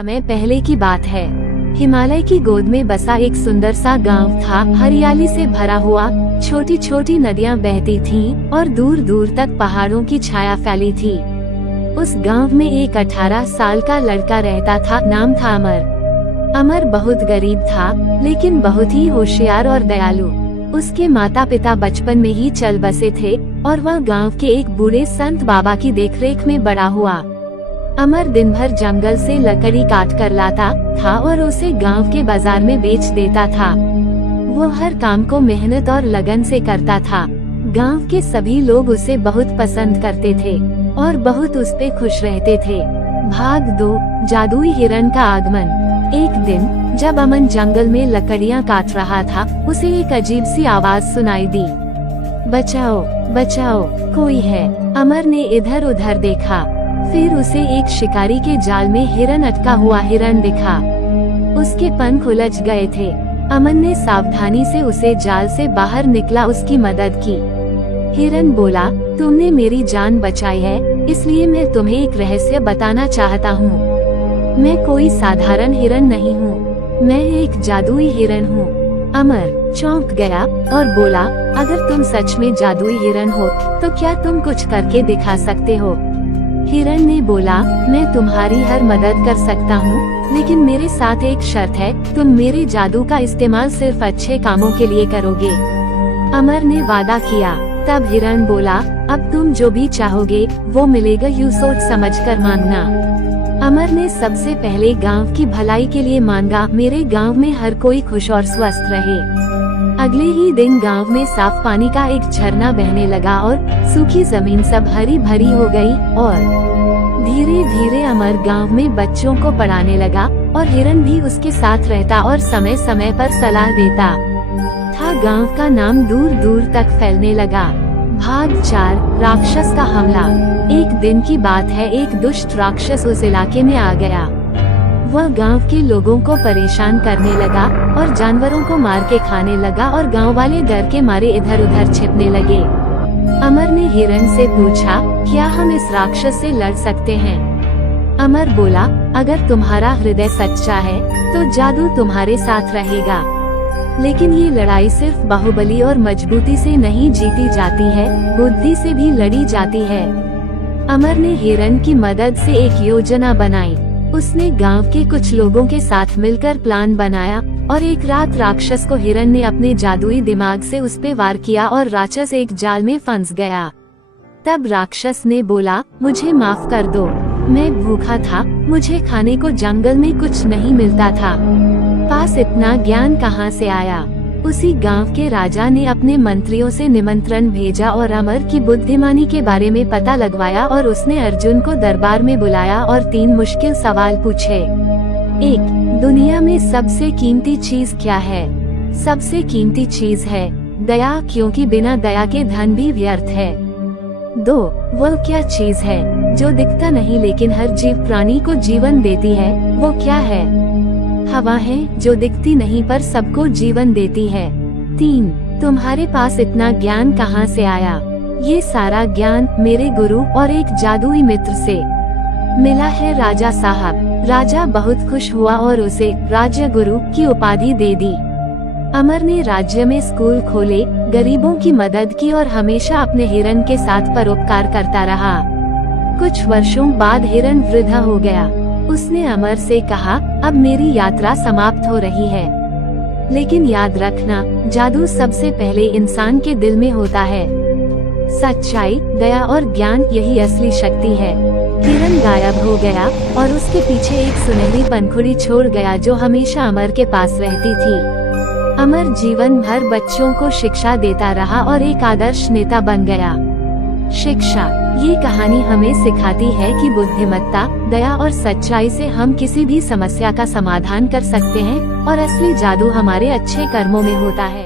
समय पहले की बात है। हिमालय की गोद में बसा एक सुंदर सा गांव था। हरियाली से भरा हुआ, छोटी छोटी नदियां बहती थीं और दूर दूर तक पहाड़ों की छाया फैली थी। उस गांव में एक 18 साल का लड़का रहता था। नाम था अमर। अमर बहुत गरीब था, लेकिन बहुत ही होशियार और दयालु। उसके माता पिता बचपन में ही चल बसे थे और वह गांव के एक बूढ़े संत बाबा की देखरेख में बड़ा हुआ। अमर दिन भर जंगल से लकड़ी काट कर लाता था और उसे गांव के बाजार में बेच देता था। वो हर काम को मेहनत और लगन से करता था। गांव के सभी लोग उसे बहुत पसंद करते थे और बहुत उस पे खुश रहते थे। भाग 2, जादुई हिरण का आगमन। एक दिन जब अमन जंगल में लकड़ियां काट रहा था, उसे एक अजीब सी आवाज सुनाई दी। बचाओ, बचाओ, कोई है। अमर ने इधर उधर देखा, फिर उसे एक शिकारी के जाल में हिरन अटका हुआ हिरन दिखा। उसके पंख उलझ गए थे। अमन ने सावधानी से उसे जाल से बाहर निकला उसकी मदद की। हिरन बोला, तुमने मेरी जान बचाई है, इसलिए मैं तुम्हें एक रहस्य बताना चाहता हूँ। मैं कोई साधारण हिरन नहीं हूँ, मैं एक जादुई हिरन हूँ। अमर चौंक गया और बोला, अगर तुम सच में जादुई हिरन हो तो क्या तुम कुछ करके दिखा सकते हो? हिरन ने बोला, मैं तुम्हारी हर मदद कर सकता हूँ, लेकिन मेरे साथ एक शर्त है, तुम मेरे जादू का इस्तेमाल सिर्फ अच्छे कामों के लिए करोगे। अमर ने वादा किया। तब हिरन बोला, अब तुम जो भी चाहोगे वो मिलेगा, यूँ सोच समझ कर मांगना। अमर ने सबसे पहले गांव की भलाई के लिए मांगा, मेरे गांव में हर कोई खुश और स्वस्थ रहे। अगले ही दिन गांव में साफ पानी का एक झरना बहने लगा और सूखी जमीन सब हरी भरी हो गई। और धीरे धीरे अमर गांव में बच्चों को पढ़ाने लगा और हिरन भी उसके साथ रहता और समय समय पर सलाह देता था। गांव का नाम दूर दूर तक फैलने लगा। भाग 4, राक्षस का हमला। एक दिन की बात है, एक दुष्ट राक्षस उस इलाके में आ गया। वह गांव के लोगों को परेशान करने लगा और जानवरों को मार के खाने लगा और गांव वाले डर के मारे इधर उधर छिपने लगे। अमर ने हिरन से पूछा, क्या हम इस राक्षस से लड़ सकते हैं? अमर बोला, अगर तुम्हारा हृदय सच्चा है तो जादू तुम्हारे साथ रहेगा, लेकिन ये लड़ाई सिर्फ बाहुबली और मजबूती से नहीं जीती जाती है, बुद्धि से भी लड़ी जाती है। अमर ने हिरन की मदद से एक योजना बनाई। उसने गांव के कुछ लोगों के साथ मिलकर प्लान बनाया और एक रात राक्षस को हिरन ने अपने जादुई दिमाग से उस पे वार किया और राक्षस एक जाल में फंस गया। तब राक्षस ने बोला, मुझे माफ कर दो, मैं भूखा था, मुझे खाने को जंगल में कुछ नहीं मिलता था, पास इतना ज्ञान कहाँ से आया? उसी गांव के राजा ने अपने मंत्रियों से निमंत्रण भेजा और अमर की बुद्धिमानी के बारे में पता लगवाया और उसने अर्जुन को दरबार में बुलाया और 3 मुश्किल सवाल पूछे। 1. दुनिया में सबसे कीमती चीज क्या है? सबसे कीमती चीज है दया, क्योंकि बिना दया के धन भी व्यर्थ है। 2. वह क्या चीज है जो दिखता नहीं लेकिन हर जीव प्राणी को जीवन देती है? वो क्या है? हवा है जो दिखती नहीं पर सबको जीवन देती है। 3. तुम्हारे पास इतना ज्ञान कहाँ से आया? ये सारा ज्ञान मेरे गुरु और एक जादुई मित्र से मिला है राजा साहब। राजा बहुत खुश हुआ और उसे राज्य गुरु की उपाधि दे दी। अमर ने राज्य में स्कूल खोले, गरीबों की मदद की और हमेशा अपने हिरन के साथ परोपकार करता रहा। कुछ वर्षों बाद हिरन वृद्ध हो गया। उसने अमर से कहा, अब मेरी यात्रा समाप्त हो रही है, लेकिन याद रखना, जादू सबसे पहले इंसान के दिल में होता है। सच्चाई, दया और ज्ञान, यही असली शक्ति है। हिरन गायब हो गया और उसके पीछे एक सुनहरी पंखुड़ी छोड़ गया जो हमेशा अमर के पास रहती थी। अमर जीवन भर बच्चों को शिक्षा देता रहा और एक आदर्श नेता बन गया। शिक्षा, ये कहानी हमें सिखाती है कि बुद्धिमत्ता, दया और सच्चाई से हम किसी भी समस्या का समाधान कर सकते हैं और असली जादू हमारे अच्छे कर्मों में होता है।